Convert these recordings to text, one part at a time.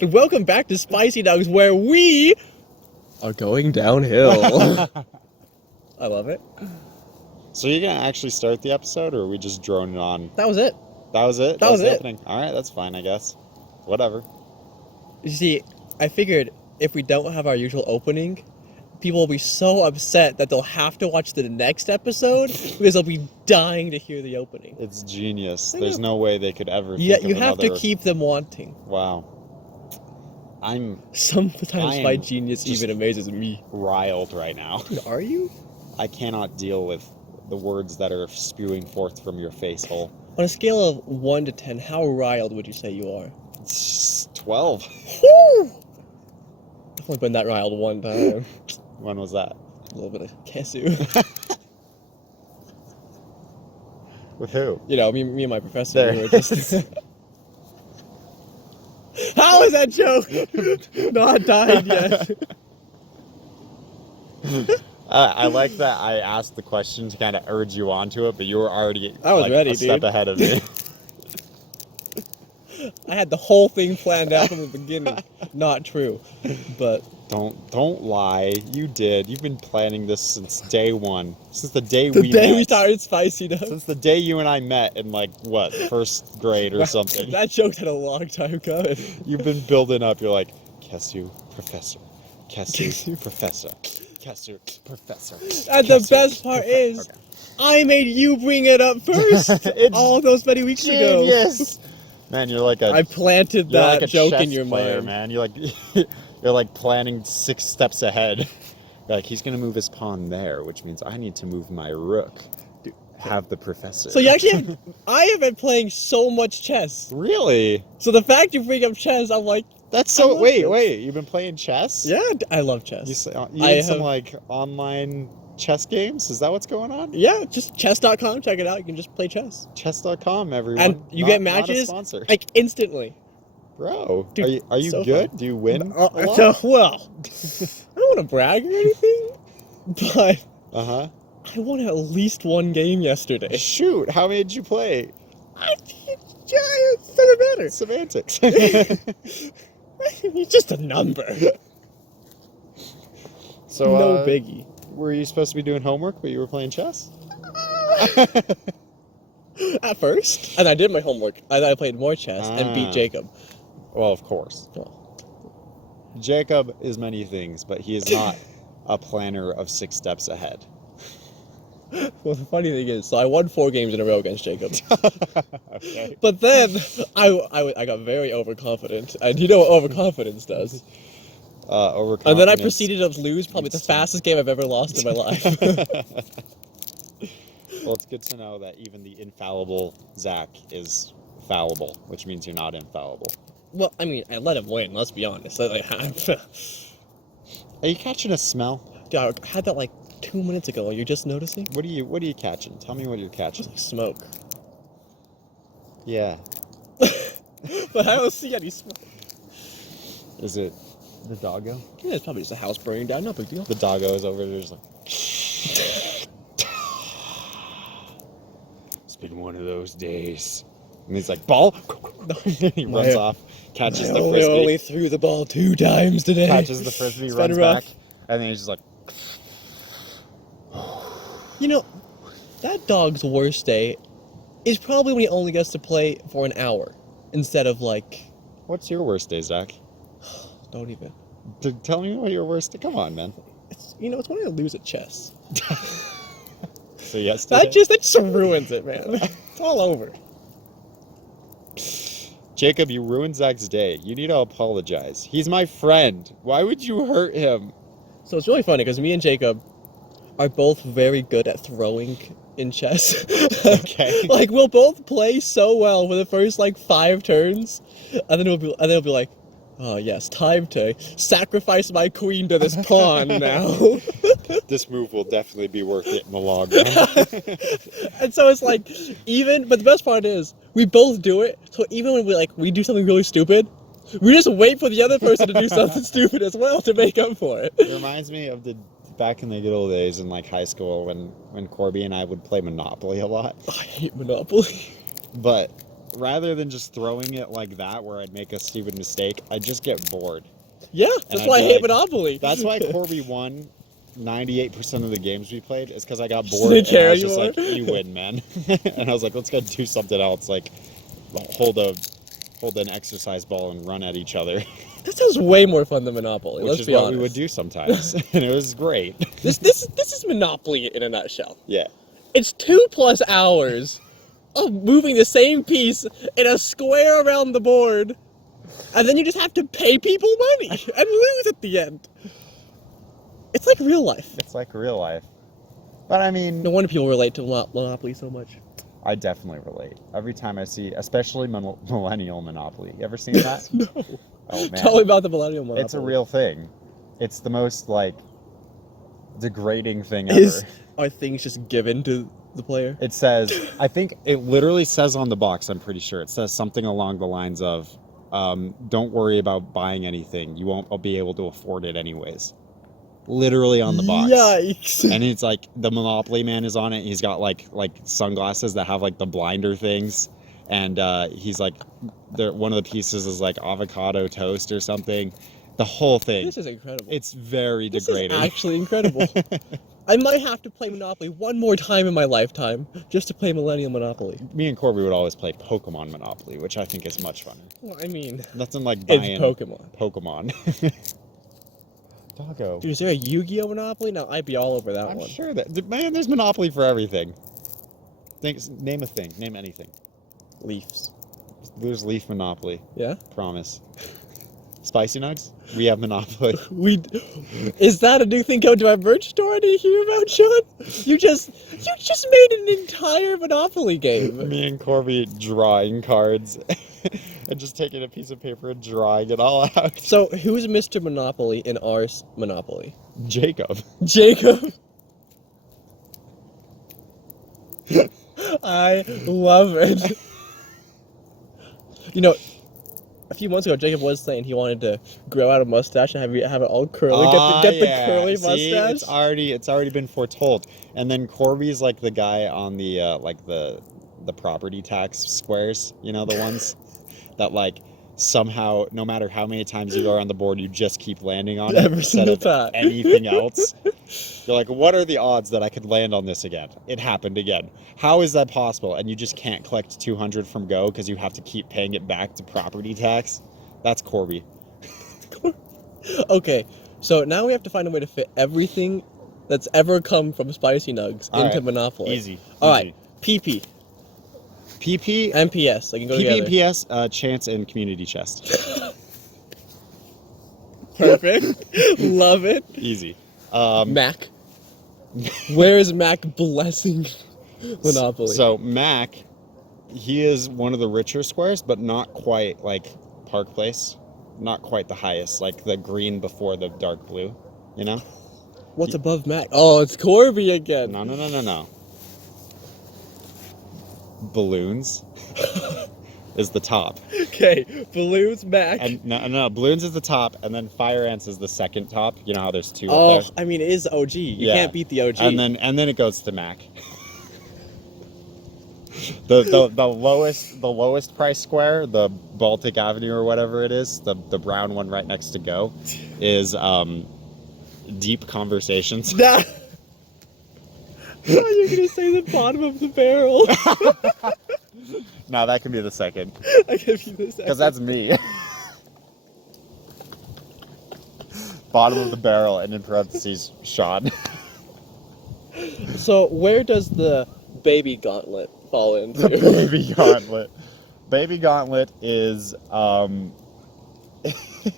And welcome back to Spicy Nuggs, where we are going downhill. I love it. So you're gonna actually start the episode, or are we just droning on? That was it. That was it? That was the it. opening? Alright, that's fine, I guess. Whatever. You see, I figured if we don't have our usual opening, people will be so upset that they'll have to watch the next episode because they'll be dying to hear the opening. It's genius. There's no way they could ever Yeah, think you of have another... to keep them wanting. Wow. Sometimes my genius even amazes me. Riled right now. Are you? I cannot deal with the words that are spewing forth from your face hole. On a scale of 1 to 10, how riled would you say you are? It's 12. Woo! I've only been that riled one time. When was that? A little bit of Kesu. With who? You know, me and my professor, we were just... How is that joke not died yet? I like that I asked the question to kind of urge you onto it, but you were already ready, a step ahead of me. I had the whole thing planned out from the beginning. Not true, but... Don't lie. You did. You've been planning this since day one. Since the day we met. The day we started Spicy Nuggs. Since the day you and I met in, like, what, first grade or something. That joke had a long time coming. You've been building up. You're like, Kesu, professor. Kesu, professor. Kesu, professor. And the best part is, okay. I made you bring it up first all those many weeks ago. Yes. Man, you're like a... I planted that like joke in your player, mind. Man. You're like planning 6 steps ahead. You're like, he's going to move his pawn there, which means I need to move my rook to have the professor. So you actually I have been playing so much chess. Really? So the fact you bring up chess, I'm like... That's so... Wait. You've been playing chess? Yeah, I love chess. You in some, like, online chess games? Is that what's going on? Yeah, just chess.com. Check it out. You can just play chess. Chess.com, everyone. And you get matches, like, instantly. Bro, dude, are you so good? fun. Do you win? Well, I don't want to brag or anything, but I won at least one game yesterday. Shoot, how many did you play? It doesn't matter. Semantics. It's just a number. So no biggie. Were you supposed to be doing homework, but you were playing chess? At first, and I did my homework. I played more chess and beat Jacob. Well, of course. Jacob is many things, but he is not a planner of 6 steps ahead. Well, the funny thing is, so I won 4 games in a row against Jacob. Okay. But then I got very overconfident, and you know what overconfidence does. Overconfidence. And then I proceeded to lose probably the fastest game I've ever lost in my life. Well, it's good to know that even the infallible Zach is fallible, which means you're not infallible. Well, I mean, I let him win, let's be honest. Are you catching a smell? Dude, I had that like 2 minutes ago. Are you just noticing? What are you catching? Tell me what you're catching. Like smoke. Yeah. But I don't see any smoke. Is it the doggo? Yeah, it's probably just a house burning down. No big deal. The doggo is over there just like... It's been one of those days. And he's like, ball? He runs off, catches the frisbee. I only threw the ball 2 times today. Catches the frisbee, runs back, and then he's just like... You know, that dog's worst day is probably when he only gets to play for an hour instead of like... What's your worst day, Zach? Don't even. Tell me what your worst day... Come on, man. It's when I lose at chess. So yesterday? That just ruins it, man. It's all over. Jacob, you ruined Zach's day. You need to apologize. He's my friend. Why would you hurt him? So it's really funny because me and Jacob are both very good at throwing in chess. Okay. Like we'll both play so well for the first like 5 turns, and then it'll be like, oh yes, time to sacrifice my queen to this pawn now. This move will definitely be worth it in the long run. And so it's like, but the best part is, we both do it, so even when we do something really stupid, we just wait for the other person to do something stupid as well to make up for it. It reminds me of back in the good old days in like high school when Corby and I would play Monopoly a lot. I hate Monopoly. But rather than just throwing it like that, where I'd make a stupid mistake, I'd just get bored. Yeah, that's I'd why I be hate like- Monopoly. That's why Corby won 98% of the games we played, is because I got Just bored didn't and I care was just anymore. like, you win, man. And I was like, let's go do something else, like hold an exercise ball and run at each other, That sounds way more fun than Monopoly. which Let's is be what honest. we would do sometimes. And it was great. This is Monopoly in a nutshell. Yeah. It's 2+ hours of moving the same piece in a square around the board, and then you just have to pay people money and lose at the end. It's like real life. It's like real life. But I mean, No wonder people relate to Monopoly so much. I definitely relate. Every time I see, especially Millennial Monopoly. You ever seen that? No. Oh, man. Tell me about the Millennial Monopoly. It's a real thing. It's the most, like, degrading thing ever. Are things just given to the player? It says, I think it literally says on the box, I'm pretty sure, it says something along the lines of, don't worry about buying anything. You won't be able to afford it anyways. Literally on the box. Yikes. And it's like, the Monopoly man is on it. He's got, like sunglasses that have, like, the blinder things. And he's like, one of the pieces is, like, avocado toast or something. The whole thing. This is incredible. It's very This degrading. is actually incredible. I might have to play Monopoly one more time in my lifetime just to play Millennial Monopoly. Me and Corby would always play Pokemon Monopoly, which I think is much funner. Well, I mean, Nothing like buying it's Pokemon. Pokemon. Doggo. Dude, is there a Yu-Gi-Oh Monopoly? No, I'd be all over that I'm one. sure that, man, there's Monopoly for everything. Name a thing. Name anything. Leafs. There's Leaf Monopoly. Yeah? Promise. Spicy Nuggs? We have Monopoly. Is that a new thing coming to our merch store I didn't hear about, Sean? You just made an entire Monopoly game. Me and Corby drawing cards and just taking a piece of paper and drawing it all out. So, who's Mr. Monopoly in our Monopoly? Jacob. Jacob. I love it. You know, a few months ago, Jacob was saying he wanted to grow out a mustache and have it all curly. Get the curly See, mustache. it's already been foretold. And then Corby's like the guy on the like the property tax squares, you know, the ones that like somehow, no matter how many times you go around the board, you just keep landing on it Every instead single of time. anything else. You're like, what are the odds that I could land on this again? It happened again. How is that possible? And you just can't collect 200 from Go because you have to keep paying it back to property tax. That's Corby. Okay, so now we have to find a way to fit everything that's ever come from Spicy Nuggs All into right. Monopoly. Easy. All right, PP, PP, MPS. They can go together. PPPS, chance, and community chest. Perfect. Love it. Easy. Mac. Where is Mac blessing Monopoly? So Mac, he is one of the richer squares, but not quite like Park Place. Not quite the highest, like the green before the dark blue, you know? What's above Mac? Oh, it's Corby again. No. Balloons is the top. Okay, Balloons, Mac. And no, Balloons is the top, and then Fire Ants is the second top. You know how there's two Oh, up there? I mean, it is OG. You Yeah. can't beat the OG. And then it goes to Mac. the lowest price square, the Baltic Avenue or whatever it is, the brown one right next to Go, is Deep Conversations. Nah. I thought you were gonna say the bottom of the barrel. No, that can be the second. I give you this. Because that's me. Bottom of the barrel and in parentheses, Sean. So where does the baby gauntlet fall into? The baby gauntlet. Baby gauntlet is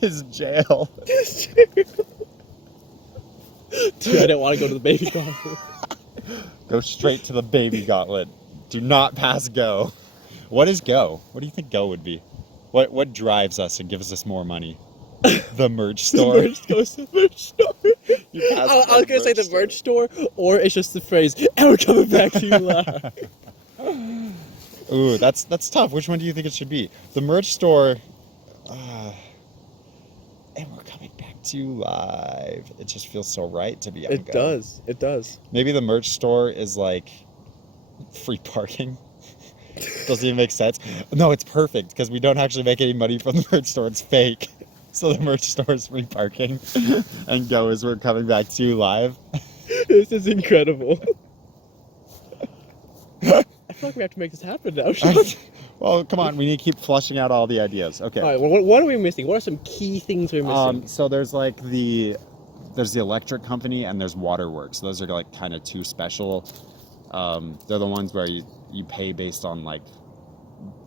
is jail. Dude, I didn't want to go to the baby gauntlet. Go straight to the baby gauntlet. Do not pass Go. What is Go? What do you think Go would be? What drives us and gives us more money? The merch store. The merch goes to the merch store. You passed I was gonna say the merch store, or it's just the phrase, and we're coming back to you live. Ooh, that's tough. Which one do you think it should be? The merch store, and we're coming back to you live. It just feels so right to be on It Go. does. It does. Maybe the merch store is like free parking. Doesn't even make sense. No, it's perfect because we don't actually make any money from the merch store. It's fake. So the merch store is free parking. And go as we're coming back to you live. This is incredible. I feel like we have to make this happen now, Sean. Well, come on. We need to keep flushing out all the ideas. Okay. All right, well, what are we missing? What are some key things we're missing? So there's like there's the electric company and there's Waterworks. Those are like kind of two special. They're the ones where you pay based on like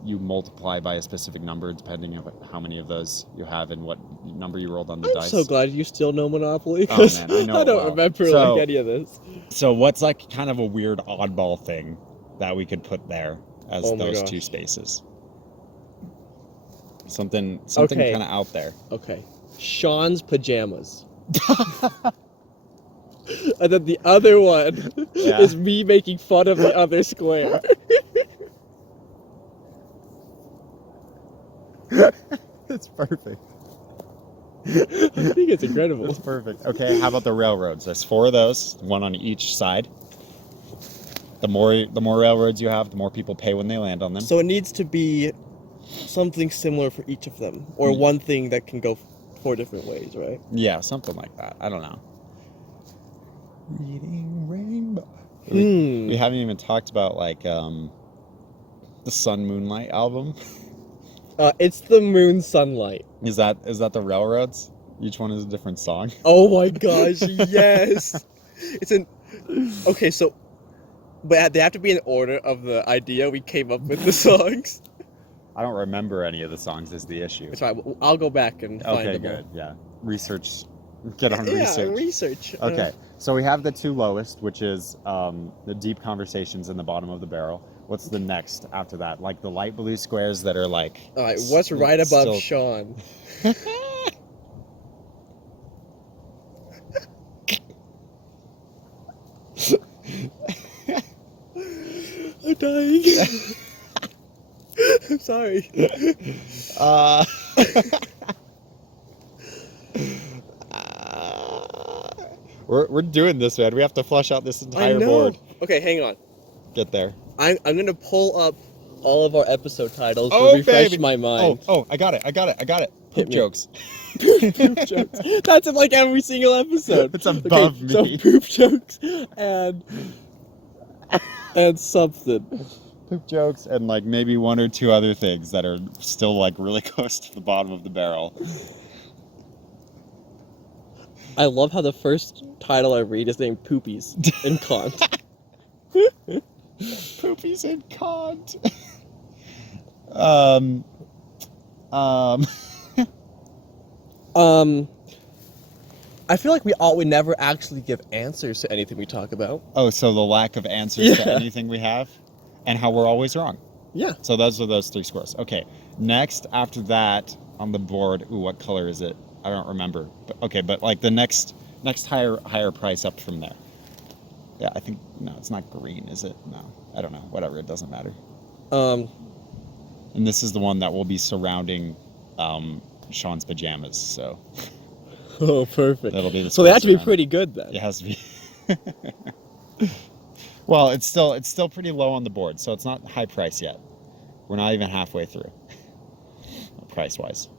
you multiply by a specific number depending on how many of those you have and what number you rolled on the dice. I'm so glad you still know Monopoly. Oh man, I know. I don't remember like any of this. So what's like kind of a weird oddball thing that we could put there as those two spaces? Something Okay. kind of out there. Okay. Sean's pajamas. And then the other one is me making fun of the other square. That's perfect. I think it's incredible. That's perfect. Okay, how about the railroads? There's 4 of those, one on each side. The more railroads you have, the more people pay when they land on them. So it needs to be something similar for each of them, or one thing that can go 4 different ways, right? Yeah, something like that. I don't know. Reading Rainbow. We haven't even talked about like the Sun Moonlight album. It's the Moon Sunlight. Is that the railroads? Each one is a different song. Oh my gosh, yes. Okay, so but they have to be in order of the idea we came up with the songs. I don't remember any of the songs is the issue. That's right. I'll go back and find them. Okay, good. Yeah. Research. Get on research. research. Yeah, research. Okay. So we have the 2 lowest, which is the deep conversations in the bottom of the barrel. What's the next after that? Like the light blue squares that are like... All right, what's right above Sean? I'm dying. I'm sorry. We're doing this, man. We have to flush out this entire board. Okay, hang on. Get there. I'm gonna pull up all of our episode titles to refresh my mind. Oh, I got it. Poop jokes. Poop jokes. That's in like every single episode. It's above me. So poop jokes and something. Poop jokes and like maybe 1 or 2 other things that are still like really close to the bottom of the barrel. I love how the first title I read is named Poopies in Kant. Poopies in Kant. I feel like we never actually give answers to anything we talk about. Oh, so the lack of answers to anything we have, and how we're always wrong. Yeah. So those are those 3 scores. Okay. Next, after that on the board, what color is it? I don't remember. But, okay, but like the next higher price up from there. Yeah, I think no, it's not green, is it? No, I don't know. Whatever, it doesn't matter. And this is the one that will be surrounding Sean's pajamas. So. Oh, perfect. That'll be the. So they have to be pretty good then. It has to be. Well, it's still pretty low on the board, so it's not high price yet. We're not even halfway through, price wise.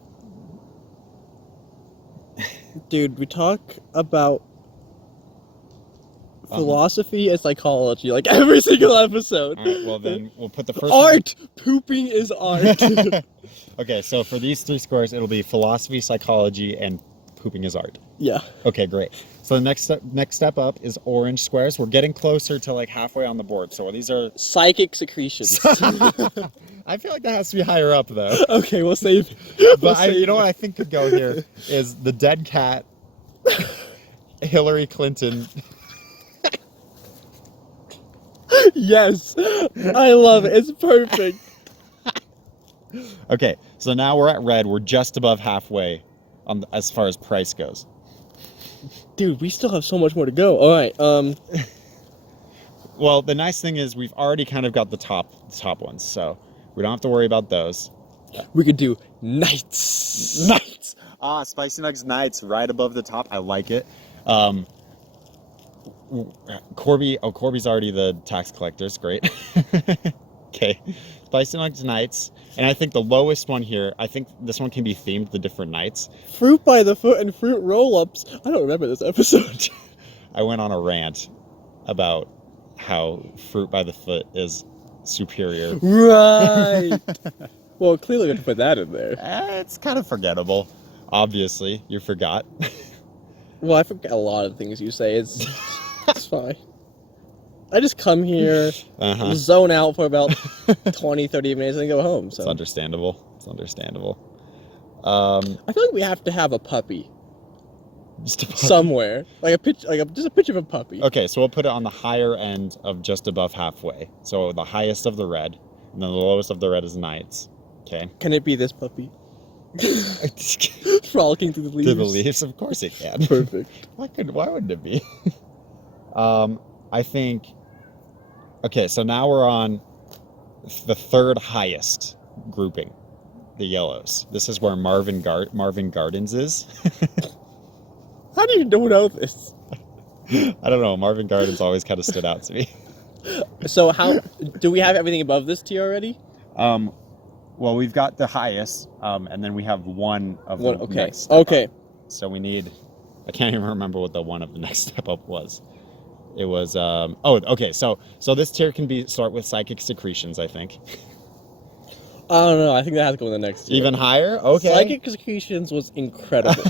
Dude, we talk about philosophy and psychology like every single episode. All right, well then we'll put the first art. Pooping is art. Okay, so for these 3 scores, it'll be philosophy, psychology, and pooping is art. Yeah. Okay, great. So the next step up is orange squares. We're getting closer to like halfway on the board. So these are psychic secretions. I feel like that has to be higher up though. Okay, we'll save. But you know what I think could go here is the dead cat, Hillary Clinton. Yes, I love it. It's perfect. Okay, so now we're at red. We're just above halfway as far as price goes. Dude, we still have so much more to go. All right. Well, the nice thing is we've already kind of got the top ones, so we don't have to worry about those. We could do Knights. Knights. Spicy Nuggs Knights right above the top. I like it. Corby's already the tax collector. It's great. Okay. Spicy Nuggs Nights. And I think the lowest one here, I think this one can be themed the different nights. Fruit by the foot and fruit roll-ups. I don't remember this episode. I went on a rant about how fruit by the foot is superior. Right. Well, clearly we have to put that in there. It's kind of forgettable. Obviously, you forgot. Well, I forget a lot of things you say. It's fine. I just come here, zone out for about 20, 30 minutes, and go home. So It's understandable. It's understandable. I feel like we have to have a puppy Just a puppy. somewhere, just a picture of a puppy. Okay, so we'll put it on the higher end of just above halfway. So the highest of the red, and then the lowest of the red is Knights. Okay. Can it be this puppy? Frolicking through the leaves. To the leaves, of course it can. Perfect. Why wouldn't it be? I think. Okay, so now we're on the third highest grouping, the yellows. This is where Marvin Gardens is. How do you know this? I don't know. Marvin Gardens always kind of stood out to me. So how do we have everything above this tier already? Well, we've got the highest, and then we have one of the next step Okay. up. So we need. I can't even remember what the one of the next step up was. It was. Okay. So this tier can start with psychic secretions. I think. I don't know. I think that has to go in the next tier. Even higher. Okay. Psychic secretions was incredible.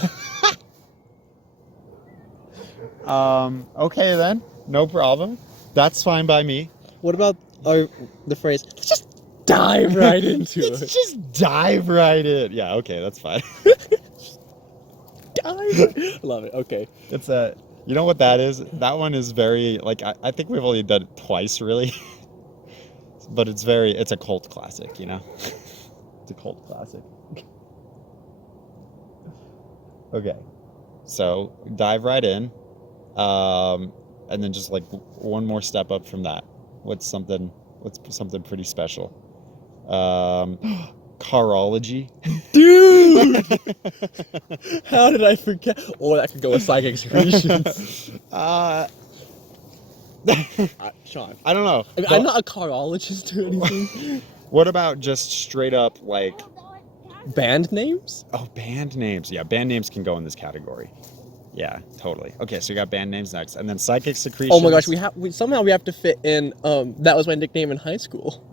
Okay then. No problem. That's fine by me. What about the phrase? Let's just dive right into it. Let's just dive right in. Yeah. Okay. That's fine. Dive. Love it. Okay. It's a. You know what that is? That one is very, like, I think we've only done it twice, really. But it's a cult classic, you know? It's a cult classic. Okay. So, dive right in. And then just, like, one more step up from that. What's something pretty special? Carology. Dude! How did I forget? Or that could go with psychic secretions. Sean. I don't know. I mean, I'm not a carologist or anything. What about just straight up, like... Band names? Oh, band names. Yeah, band names can go in this category. Yeah, totally. Okay, so you got band names next. And then psychic secretions. Oh my gosh, somehow we have to fit in, that was my nickname in high school.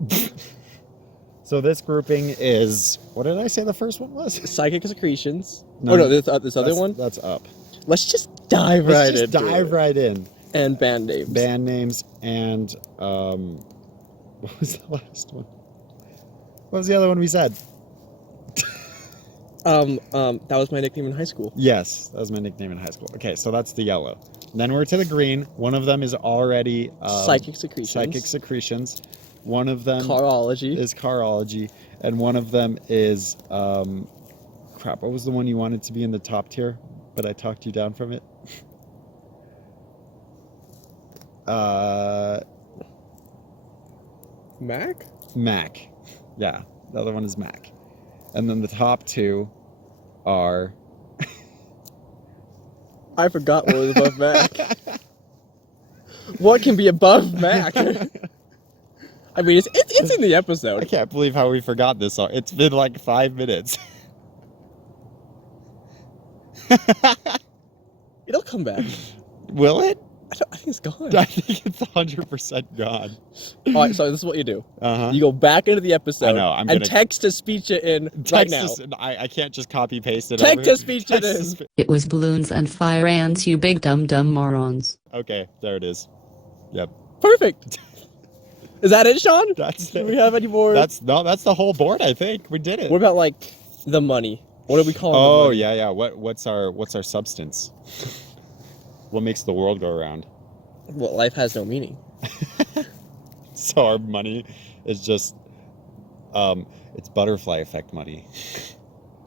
So this grouping is, what did I say the first one was? Psychic secretions. No, this other one? That's up. Let's just dive right in. Let's just dive right in. And band names. Band names and, what was the last one? What was the other one we said? That was my nickname in high school. Yes, that was my nickname in high school. Okay, so that's the yellow. Then we're to the green. One of them is already... psychic secretions. Psychic secretions. One of them... Carology. Is carology. And one of them is... crap, what was the one you wanted to be in the top tier, but I talked you down from it? Mac? Mac. Yeah, the other one is Mac. And then the top two are... I forgot what was above Mac. What can be above Mac? I mean, it's in the episode. I can't believe how we forgot this. It's been like 5 minutes. It'll come back. Will it? I think it's gone. I think it's 100% gone. All right, so this is what you do. Uh-huh. You go back into the episode. I know, I'm gonna... and text-to-speech it in right now. I can't just copy-paste it. Text-to-speech it in. It was balloons and fire ants, you big dumb morons. Okay, there it is. Yep. Perfect. Is that it, Sean? That's Do it. we have any more? That's the whole board, I think. We did it. What about, like, the money? What do we call it? Oh, yeah. What's our substance? What makes the world go around? Well, life has no meaning. So our money is just, it's butterfly effect money.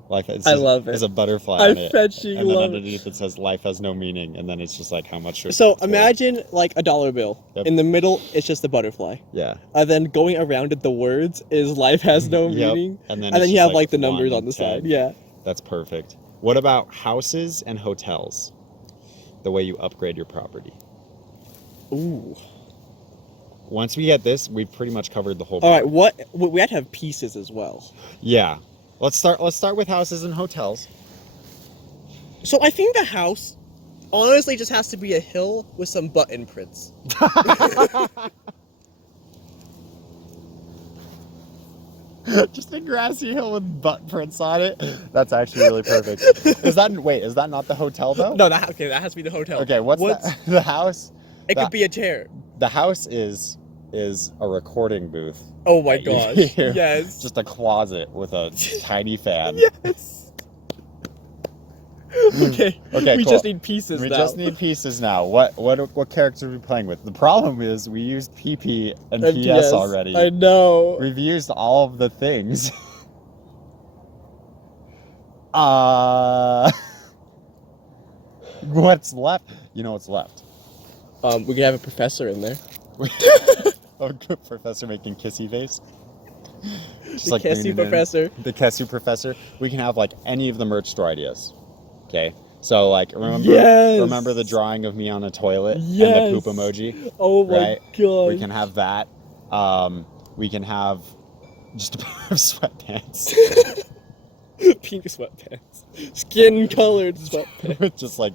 Life is, I love it. There's a butterfly I on it. fetching And then love underneath it says life has no meaning. And then it's just like how much. So imagine like a dollar bill. Yep. In the middle, it's just a butterfly. Yeah. And then going around it, the words is life has no Yep. meaning. And then you have like the 1, numbers on the 10. side. Yeah. That's perfect. What about houses and hotels? The way you upgrade your property. Ooh. Once we get this, we've pretty much covered the whole All board. right, we have to have pieces as well. Yeah. Let's start with houses and hotels. So I think the house honestly just has to be a hill with some button prints. Just a grassy hill with butt prints on it. That's actually really perfect. Is that not the hotel though? No, that has to be the hotel. Okay, what's the house? It could be a chair. The house is a recording booth. Oh my gosh. Yes. Just a closet with a tiny fan. Yes. Okay. Okay. We cool. just need pieces We now. just need pieces now. What characters are we playing with? The problem is we used PP and PS already. I know. We've used all of the things. What's left? You know what's left? We could have a professor in there. A good professor making kissy face. Just The like Kessie leaning in. professor. The Kessie professor. We can have like any of the merch store ideas. Okay. So like remember the drawing of me on a toilet and the poop emoji? Oh my right? god. We can have that. We can have just a pair of sweatpants. Pink sweatpants. Skin colored sweatpants. just like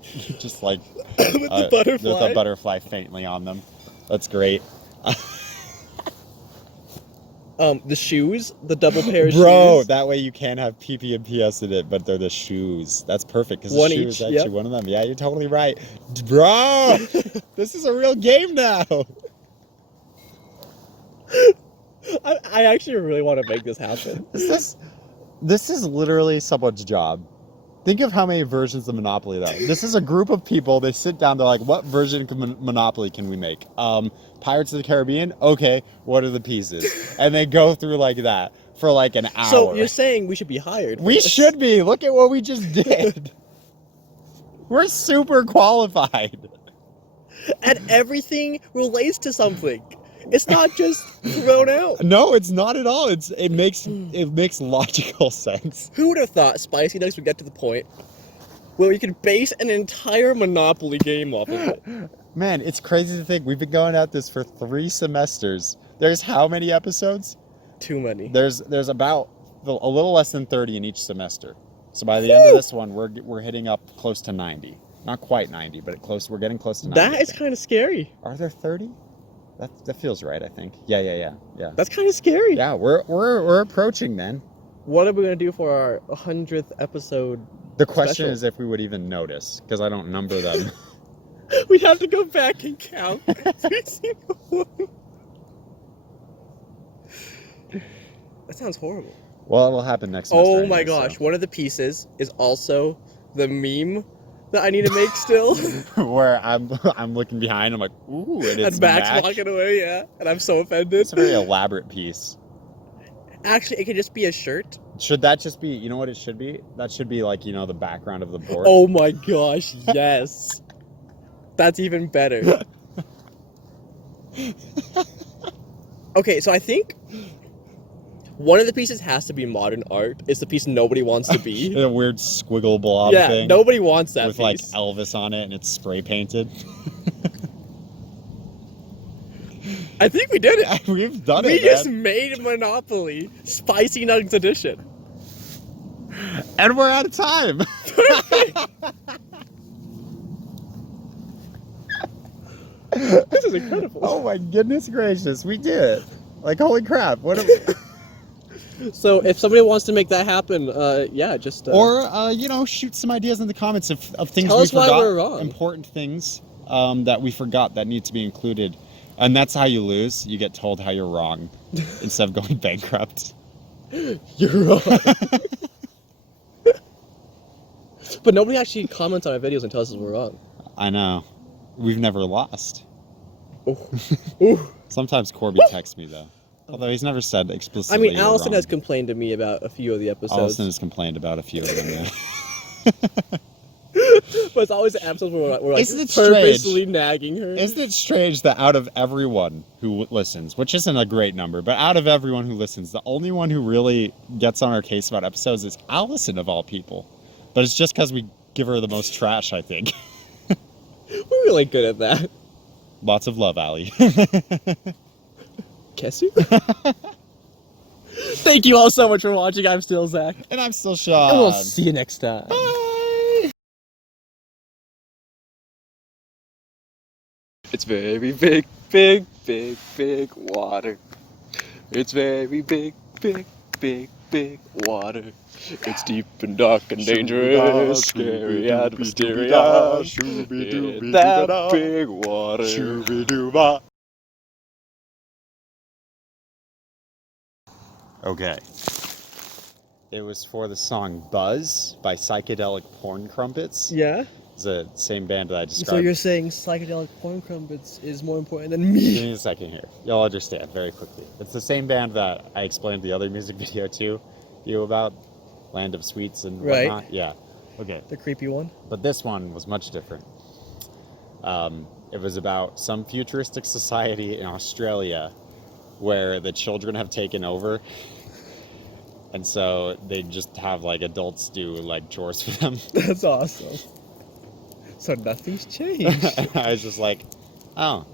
With the butterfly. With a butterfly faintly on them. That's great. The shoes, the double pair of shoes. Bro, that way you can have PP and PS in it, but they're the shoes. That's perfect because the One shoe each, is actually yep. one of them. Yeah, you're totally right. Bro, this is a real game now. I actually really want to make this happen. This is literally someone's job. Think of how many versions of Monopoly though. This is a group of people. They sit down. They're like, "What version of Monopoly can we make? Pirates of the Caribbean. Okay, what are the pieces?" And they go through like that for like an hour. So you're saying we should be hired? for We this? should be. Look at what we just did. We're super qualified. And everything relates to something. It's not just thrown out. No, it's not at all. It makes logical sense. Who would have thought Spicy Nuggs would get to the point where we could base an entire Monopoly game off of it? Man, it's crazy to think we've been going at this for 3 semesters. There's how many episodes? Too many. There's about a little less than 30 in each semester. So by the end of this one, we're hitting up close to 90. Not quite 90, but we're getting close to 90. That is kind of scary. Are there 30? That feels right, I think. Yeah. That's kind of scary. Yeah, we're approaching, man. What are we gonna do for our 100th episode? The question Special. is if we would even notice, because I don't number them. We'd have to go back and count every single one. That sounds horrible. Well, it'll happen next semester. Oh my anyway, gosh, one of the pieces is also the meme that I need to make still. so. Where I'm looking behind, I'm like, ooh, and it's And Max Mac. walking away, yeah. And I'm so offended. It's a very elaborate piece. Actually, it could just be a shirt. Should that just be, you know what it should be? That should be like, the background of the board. Oh my gosh, yes. That's even better. Okay, so I think one of the pieces has to be modern art. It's the piece nobody wants to be. A weird squiggle blob Yeah, thing. nobody wants that with piece. like Elvis on it and it's spray painted. I think we did it. We've done We it, just man. made Monopoly Spicy Nuggs Edition. And we're out of time. This is incredible. Oh my goodness gracious, we did it. Like, holy crap. What a... So if somebody wants to make that happen, yeah, just... Or, shoot some ideas in the comments of things Tell we us why forgot. we're wrong. Important things that we forgot that need to be included. And that's how you lose. You get told how you're wrong instead of going bankrupt. You're wrong. But nobody actually comments on our videos and tells us we're wrong. I know. We've never lost. Ooh. Sometimes Corby texts me, though. Although he's never said I explicitly. mean, Allison has complained to me about a few of the episodes. Allison has complained about a few of them, yeah. But it's always the episodes where we're like Isn't it purposely nagging her. Isn't it strange that out of everyone who listens, which isn't a great number, but out of everyone who listens, the only one who really gets on our case about episodes is Allison, of all people. But it's just because we give her the most trash, I think. We're really good at that. Lots of love, Allie. Kesu. Thank you all so much for watching. I'm still Zach. And I'm still Sean. And we'll see you next time. Bye. It's very big, big, big, big water. It's very big, big, big, big water. It's deep and dark and dangerous, scary and mysterious. In that big water. Okay. It was for the song Buzz by Psychedelic Porn Crumpets. Yeah? It's the same band that I described. So you're saying psychedelic porn crumpets is more important than Give me? me a second here. You'll understand very quickly. It's the same band that I explained the other music video to you about, Land of Sweets and Right. whatnot. Yeah. Okay. The creepy one? But this one was much different. It was about some futuristic society in Australia where the children have taken over. And so they just have like adults do like chores for them. That's awesome. So nothing's changed. I was just like, oh,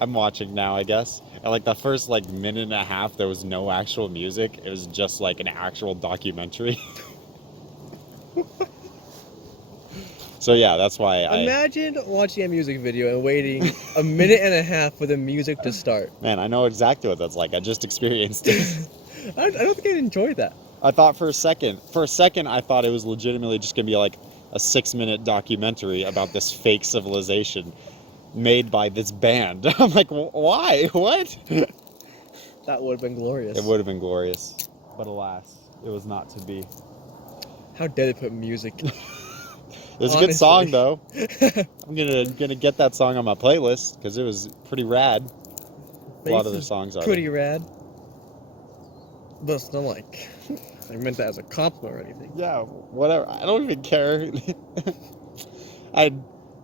I'm watching now, I guess. And like the first like minute and a half, there was no actual music. It was just like an actual documentary. So yeah, that's why Imagine watching a music video and waiting a minute and a half for the music to start. Man, I know exactly what that's like. I just experienced it. I don't think I'd enjoy that. I thought for a second, I thought it was legitimately just gonna be like a 6-minute documentary about this fake civilization made by this band. I'm like, why? What? That would have been glorious. It would have been glorious, but alas, it was not to be. How dare they put music? It was a good song though. I'm gonna get that song on my playlist because it was pretty rad. A lot of their songs are pretty rad. But it's not like I meant that as a compliment or anything. Yeah, whatever. I don't even care. I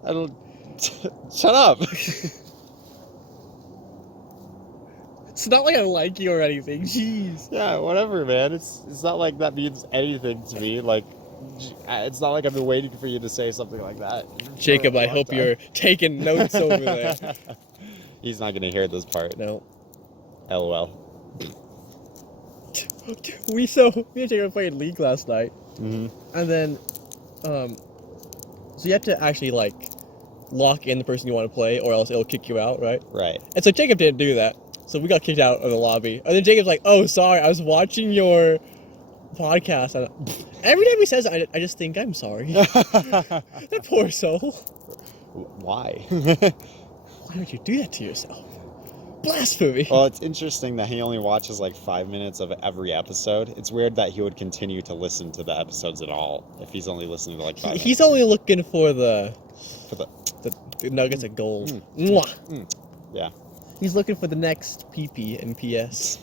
don't. Shut up. It's not like I like you or anything. Jeez. Yeah, whatever, man. It's not like that means anything to me. Like, it's not like I've been waiting for you to say something like that. Jacob, I hope you're taking notes over there. He's not gonna hear this part. No. LOL. Me and Jacob played League last night. Mm-hmm. And then, so you have to actually, like, lock in the person you want to play, or else it'll kick you out, right? Right. And so Jacob didn't do that. So we got kicked out of the lobby. And then Jacob's like, oh, sorry, I was watching your podcast. And every time he says it, I just think, I'm sorry. That poor soul. Why? Why would you do that to yourself? Blasphemy. Well, it's interesting that he only watches like 5 minutes of every episode. It's weird that he would continue to listen to the episodes at all if he's only listening to like 5 minutes. He's only looking for the nuggets of gold. Mwah. Yeah. He's looking for the next PP and PS.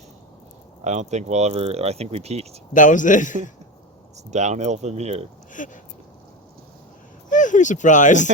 I don't think we'll ever... I think we peaked. That was it? It's downhill from here. Who's surprised?